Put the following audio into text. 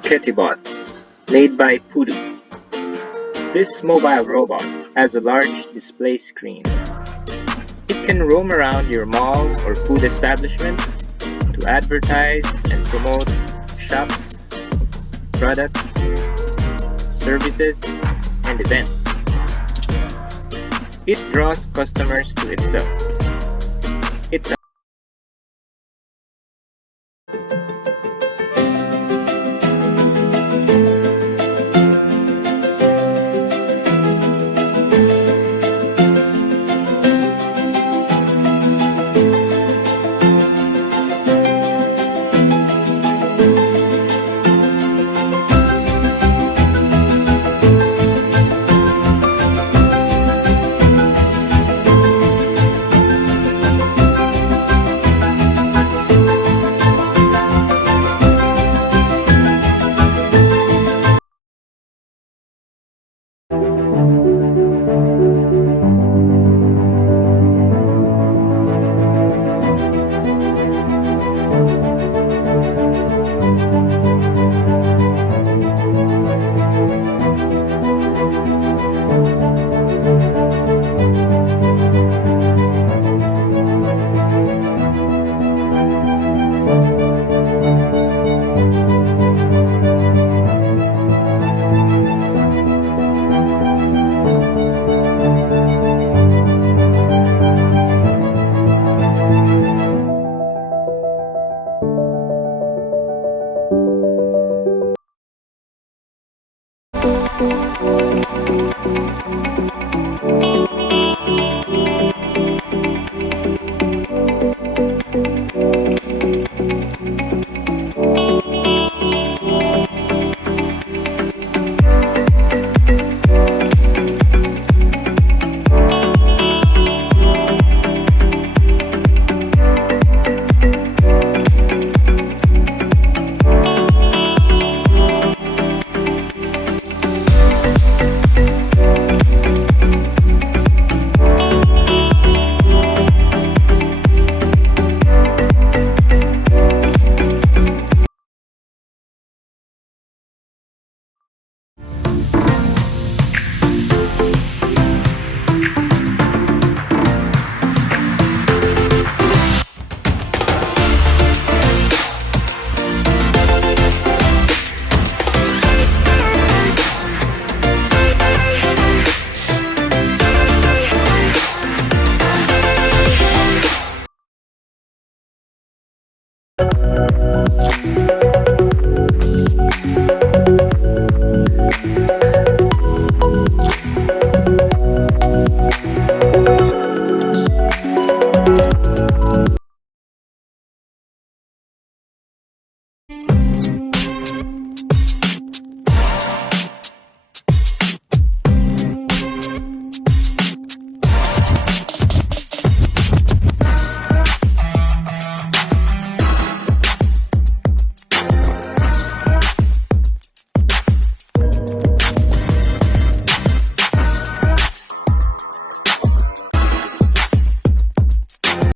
Kitibot, made by Pudu. This mobile robot has a large display screen. It can roam around your mall or food establishment to advertise and promote shops, products, services, and events. It draws customers to itself. It's a